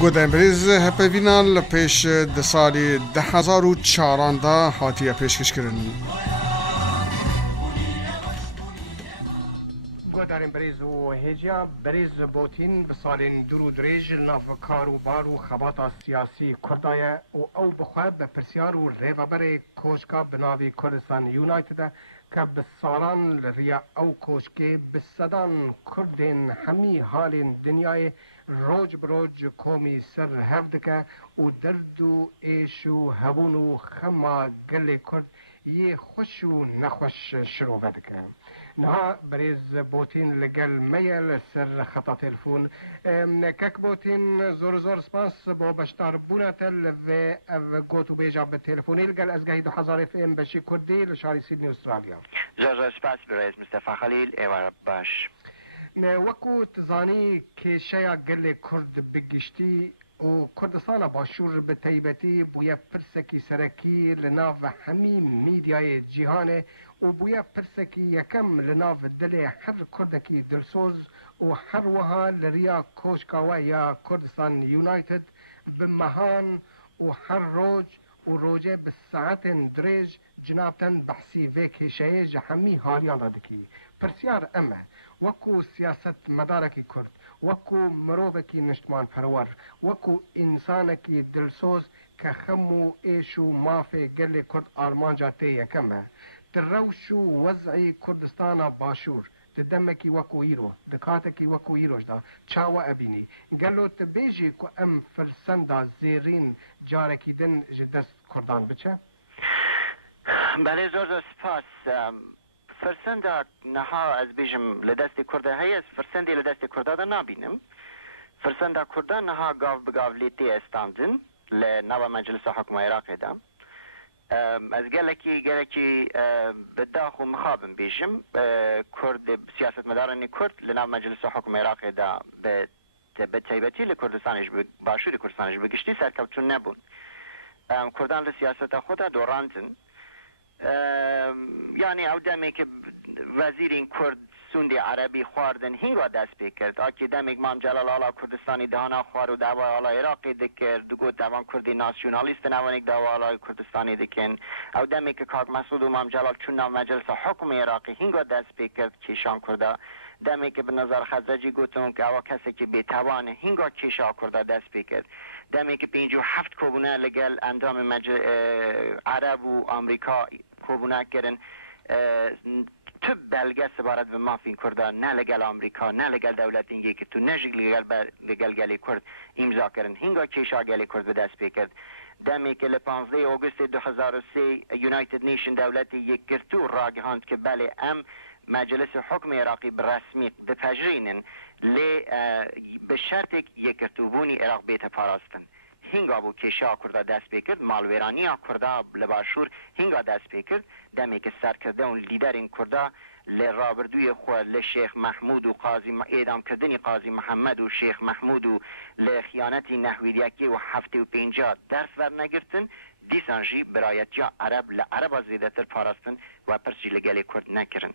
گود امبریز هپوینال پیش ده سالی 2014 هاتیه پیشکش کرن. در این بریز و هجیا بریز بوتین به سالین درو دریج ناف کار و بار و خبات سیاسی کردای او بخواه به پرسیار و ریوابر کوشکا بناوی کردستان یونایتد که به سالان ریا او کوشکی به صدان کردین همی حال دنیای روج بروج کومی سر هفته و درد و ایش و هون و خما گل کرد یه خوش و نخوش شروع بده نه بریز بوتین لگل میل سر خطا تلفون کک بوتین زور سپاس با بشتار بونتل و گوتو بیجا به تلفونی لگل از گهی 2000 FM بشی کردی لشاری سیدنی استرالیا. زور سپاس بریز مصطفى خلیل ایوار باش. وکو تزانی که شیا گل کرد بگشتی و کردستان باشور به تیبتی بویا پرسکی سرکی لناف همی میدیای جهانه و بویا پرسکی یکم لناف دل هر کردکی دلسوز و هر وها لریا کوشکاوه یا کردستان یونایتد به مهان و هر روز و روزه به ساعت دریج جنابتن بحثی وکی شیج همی حالیان دادکی پرسیار امه وکو سیاست مدارکی کرد وکو مروبکی نشتمان پرور وکو انسانکی دلسوز که خمو ایشو مافی گل کرد آرمان جاته یکمه تروشو وضعی کردستان باشور دمکی وکو ایرو دکاتکی وکو ایروش دا چاوا ابینی گلو تبیجی که ام فرسنده زیرین جارکی دن جدست کردان بچه؟ بله زور سپاس فرسنده نها از بیجم لدست کرده هی فرسندی لدست کرده دا نبینم فرسنده کرده نها گاو بگاو لیتی استاندن لنوا مجلس حکم عراق دا از گلکی بداخو مخابم بیجم کرد سیاست مدارنی کرد لنوا مجلس حکم عراق دا به تیبتی لکردستانش باشوری کردستانش بگشتی سرکوتون نبود کردان لسیاست خود دوراندن یعنی او دمی که وزیر این کرد سوندی عربی خواردن هنگا دست بکرد آکی دمی که مام جلال آلا کردستانی دهانا خوار و دعوای آلا عراقی دکرد دو دوان کردی ناسیونالیست نوانیک دعوای آلا کردستانی دکن او دمی که کاک مسعود و مام جلال چون نام مجلس حکم عراقی هنگا دست بکرد کیشان کرده دمی که به نظر خزجی گوتون که او کسی که بیتوانه هنگا کیشا کرده دست بکرد دمی که 57 کوبونه لگل اندام عرب و آمریکا کوبونه کردن تو بلگه سبارت به مافین کرده نه لگل آمریکا نه لگل دولت اینگه که تو نجگ لگل گلی کرد امضا کردن هنگا کیشا گلی کرد به دست بکرد دمی که 15 اوگست 2003 یونایتد نیشن دولت یک گرتو راگهاند که بله مجلس حکم عراقی برسمی بپجرینن لی به شرط یک گرتوبونی عراق بیت پاراستن هنگا بو کشا کرده دست بکرد مالویرانی کرده لباشور هنگا دست بکرد دمی که سر کرده اون لیدر این کرده لرابردوی خود لشیخ محمود و قاضی اعدام کردنی قاضی محمد و شیخ محمود و لخیانتی نحویریکی و 75 درس ور نگرتن دیسانجی برایتیا عرب لعرب زیده تر پاراستن و پرسی لگلی کرد نکرن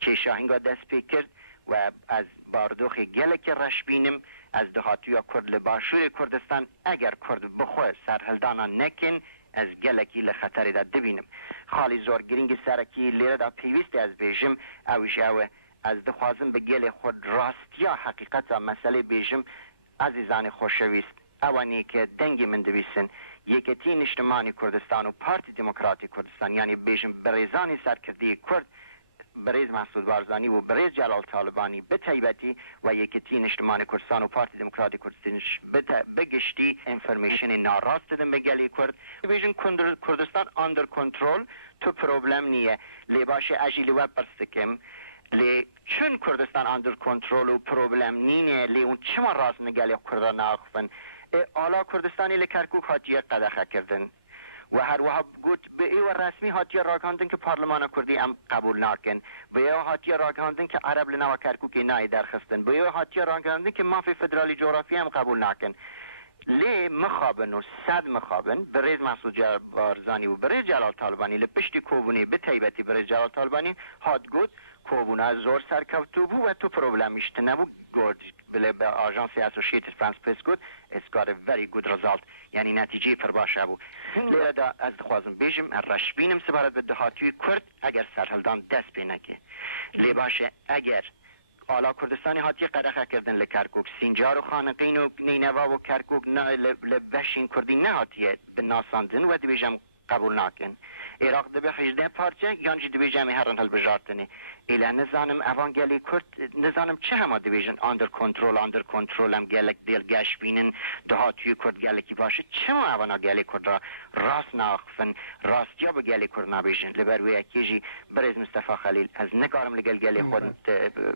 کشا هنگا دست بکرد و از باردوخ گله که رش بینم از دهاتویا کرد لباشور کردستان اگر کرد بخواه سرهلدانا نکن از گله کی لخطری دا دبینم خالی زور گرینگ سرکی لیره دا پیوست از بیجم اوش اوه از دخوازم به گله خود راستیا حقیقتا مسئله بیجم عزیزان خوشویست اوانی که دنگی من دویسن یکتی نشتمانی کردستان و پارتی دموکراتی کردستان یعنی بیجم بریزانی سرکردی کرد بریز مسعود بارزانی و بریز جلال طالبانی به تیبتی و یکتی نشتمان کردستان و پارتی دموکراتی کردستان بگشتی انفرمیشن ناراست دادن بگلی کرد بیشن کردستان اندر کنترل تو پروبلم نیه لی باشه اجیلی و برستکم لی چون کردستان اندر کنترل و پروبلم نینه لی اون چما راست نگلی کردان ناخفن آلا کردستانی لکرکوک هاتیه قدخه کردن و هر وها گوت به ایو رسمی هاتیه راگاندن که پارلمان کردی ام قبول نکن به ایو هاتیه راگاندن که عرب لنوا کرکوکی نای درخستن به ایو هاتیه راگاندن که مافی فدرالی جغرافی هم قبول نکن لی مخابن و صد مخابن بریز مسعود بارزانی و بریز جلال طالبانی لپشتی کوبونی به تیبتی بریز جلال طالبانی هات گوت کوبونه زور سرکوتو بو و تو پروبلم میشته نبو گفت به آژانس اسوسییتد فرانس پرس گفت it's got a very good result یعنی نتیجه پر باشه بود. لیره دا از دخوازم بیجم رشبینم سبارت به دهاتوی کرد اگر سرحلدان دست بینه که لی باشه اگر حالا کردستانی هاتی قدخه کردن لکرکوک سینجار و خانقین و نینوا و کرکوک لبشین کردی نه هاتیه به ناساندن و دیبیجم قبول ناکن عراق دبی 18 پارچه یانجی دیبیجم هرن هل بجارتنی ایلا نزانم اوانگلی کرد نزانم چه همه دیبیجن اندر کنترل هم گلک دیل گش بینن دهاتوی کرد گلکی باشه چه ما اوانا گلی کرد را راست ناخفن راست یا به گلی کرد نبیشن لبروی اکیجی بریز مصطفی خلیل از نگارم لگل گلی خود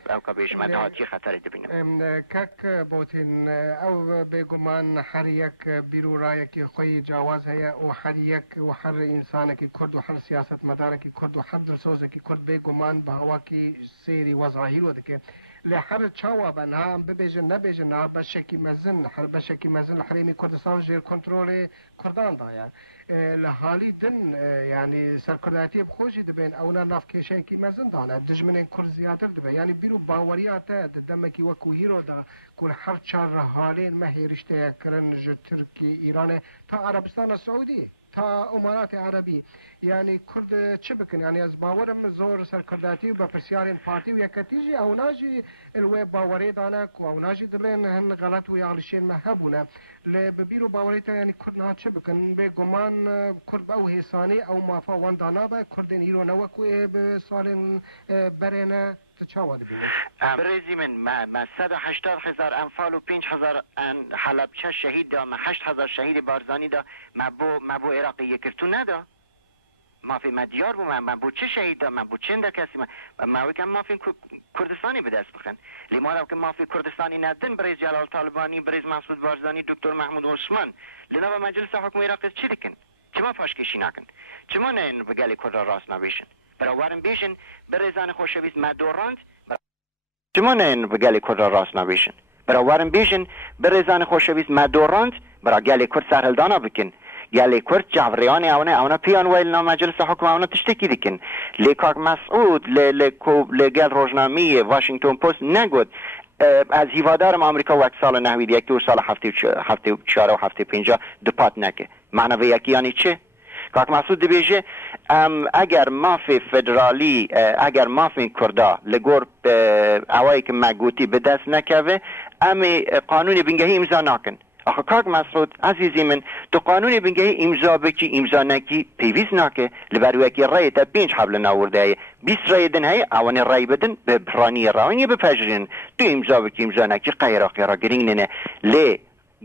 اوکا بیشم دهاتی خطری دبینم کک بوتین او بگمان هر یک بیرو رای که خوی جواز هیا و هر یک و هر انسان که کرد و هر سیاست مدار که کرد و هر درسوز که کرد بگمان به هوا که سیری وظاهر و دکه لحر چاوا بنا ببیجن نبیجن بشکی مزن هر بشکی مزن حریمی کردستان جیر کنترل کردان دایا لحالی دن یعنی سرکرداتی بخوشی دبین اونا ناف کشن کی مزن دانا دجمنین کرد زیادر دبین یعنی بیرو باوریات دمکی وکوهی رو دا کل هر چار حالین مهی رشته کرن جو ترکی ایران تا عربستان سعودی تا امارات عربی یعنی کرد چه بکن یعنی از باورم زور سرکرداتی و بپرسیارین پارتی و یکتیجی اوناجی الوی باوری دانا و اوناجی دلین هن غلط و یعلشین محبونه لبیرو باوری تا یعنی کرد نا چه بکن به گمان کرد او حسانی او مافا وان دانا با کردین ایرو نوکوی به سالین برینه تچاوه بینه برزی من 180,000 انفال و 5,000 حلبچه شهید دا من 8,000 شهید بارزانی دا من بو عراقی یکرتو ندا ما فی مدیار بو من بو چه شهید دا من بو چند کسی من ویکم ما فی کردستانی به دست بخن لیمالا که ما فی کردستانی ندن بریز جلال طالبانی بریز مسعود بارزانی دکتر محمود عثمان لینا به مجلس حکم عراق چی دکن چه ما پاشکشی نکن چه ما نه بگلی کرد راست نبیشن برای وارن بیشن بریزان خوشویز مدوراند چه ما نه بگلی کرد راست نبیشن برای وارن بیشن بریزان خوشویز مدوراند برای گلی کرد سرحلدانا بکن گلی کرد جوریانی اونا پیان ویل نا مجلس حکم اونا تشتکی دیکن لیکاک مسعود لگل روزنامه واشنگتن پست نگود از هیوادارم آمریکا وقت سال نهوید یک دور سال هفته 4 و هفته 5 دپات نکه معنی یکی یعنی چه؟ کاک مسعود دیبیجه اگر مافی فدرالی اگر مافی کردا لگور اوایی که مگوتی به دست نکوه امی قانون بینگهی امضا نکن آخه کاک مسعود عزیزی من تو قانون بینگهی امضا بکی امضا نکی پیویز نکه لبروی که رای تا 5 حبل نورده 20 رای دن های اوانی رای بدن به برانی روانی بپجرین تو امضا بکی امضا نکی قیرا گرینگ ننه لی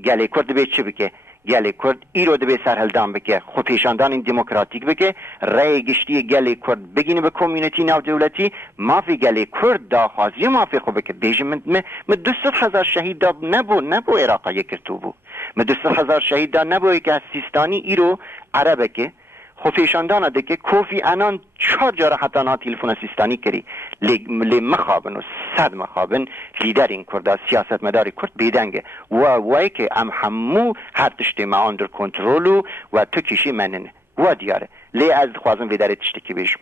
گلی کرد به چه بکه گلی کرد ایرو دبی سرحلدان بکه خود پیشاندان این دموکراتیک بکه رای گشتی گلی کرد بگینه به کمیونیتی ناو دولتی مافی گلی کرد داخوازی مافی خوب بکه بیجه من 200,000 شهید دا نبو عراقا یکرتو بو من 200,000 شهید دا نبو که از سیستانی ایرو عربه که خود پیشاندان ده که کوفی انان 4 جاره حتی نا تلفون سیستانی کری لی مخابن و 100 مخابن لیدر این کرده سیاست مداری کرد بیدنگه وای که همو هر تشتی ما اندر کنترولو و تو کشی منن و دیاره لی از خوازم ویداره تشتکی بیشم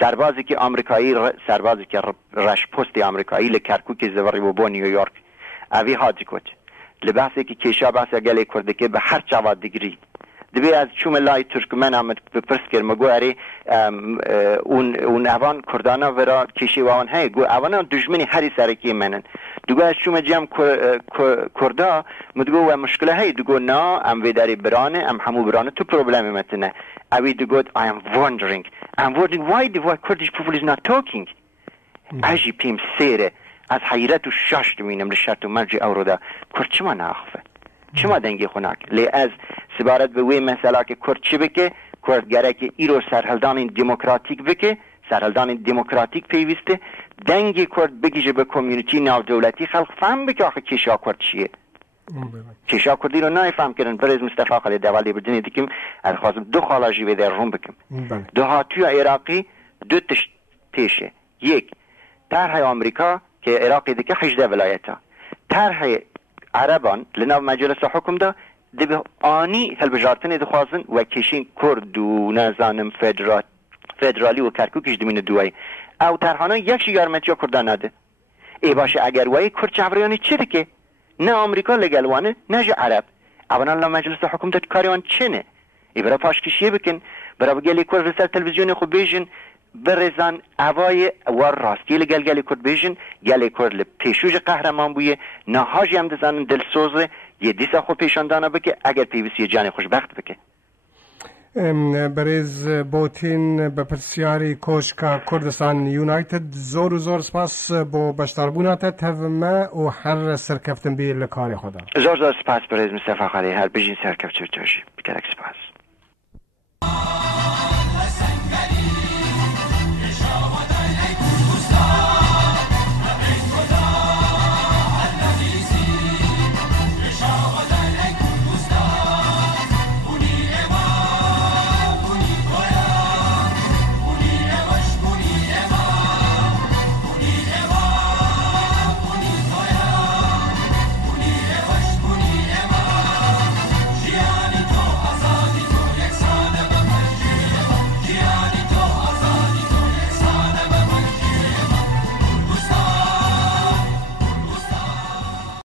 سربازی که رش پست آمریکایی لکرکوک زوری و با نیویورک اوی حاجی کد لبحثی که کشا بحثی گلی کرده که به هر جواد دیگری دبی از چوم لای ترکمن آمد بپرس کرد مگو اری اون اوان کردانا ورا کشی وان های گو اوان دشمنی هری سرکی منن دوگو از چوم جمع کردا مدگو و مشکله های دوگو نا ام ویداری برانه ام همو برانه تو پروبلمی متنه اوی دوگو I am wondering why the Kurdish people is not talking اجی پیم سیره از حیرت و شاشت مینم لشرط و مرجع او رو دا کرد چما ناخفه چما دنگی خوناک لی از سبارت به وی مسئله که کرد چی بکه کرد گره که ایرو سرحلدان دموکراتیک بکه سرحلدان دموکراتیک پیوسته دنگی کرد بگیجه به کمیونیتی ناو دولتی خلق فهم بکه آخه کشا کرد چیه کشا کردی رو نای فهم کردن برز مصطفی خالد دوالی بردنی دیکیم از خوازم 2 خالاجی به در روم بکم دهاتوی عراقی 2 تیشه یک طرح آمریکا که عراقی دیگه 18 ولایتا طرح عربان لناو مجلس حکم دا دبی آنی هلبجارتنی دخوازن و کشین کرد و نزانم فدرالی و کرکوکش دمین دوی او ترهانا یک شیارمتی ها کردن نده ای باشه اگر وای کرد جبریانی چه دکه نه آمریکا لگلوانه نه جو عرب اولا لا مجلس حکومت کاریوان چنه ای برای پاشکشیه بکن برای بگلی کرد سر تلویزیون خود بیجن برزان اوای ور راستی لگل گلی کرد بیجن گلی کرد لپیشوج قهرمان بویه نهاجی هم دزانن دلسوزه یه دیسا خود پیشاندانه بکه اگر پیویسی جان خوشبخت بکه بریز بوتین به پرسیاری کوشکا کردستان یونایتد زور و زور سپاس بو بشتربونات تفهمه و هر سرکفتن بی لکاری خدا زور زور سپاس بریز مصطفی خالی هر بجین سرکفت چوتوشی بکرک سپاس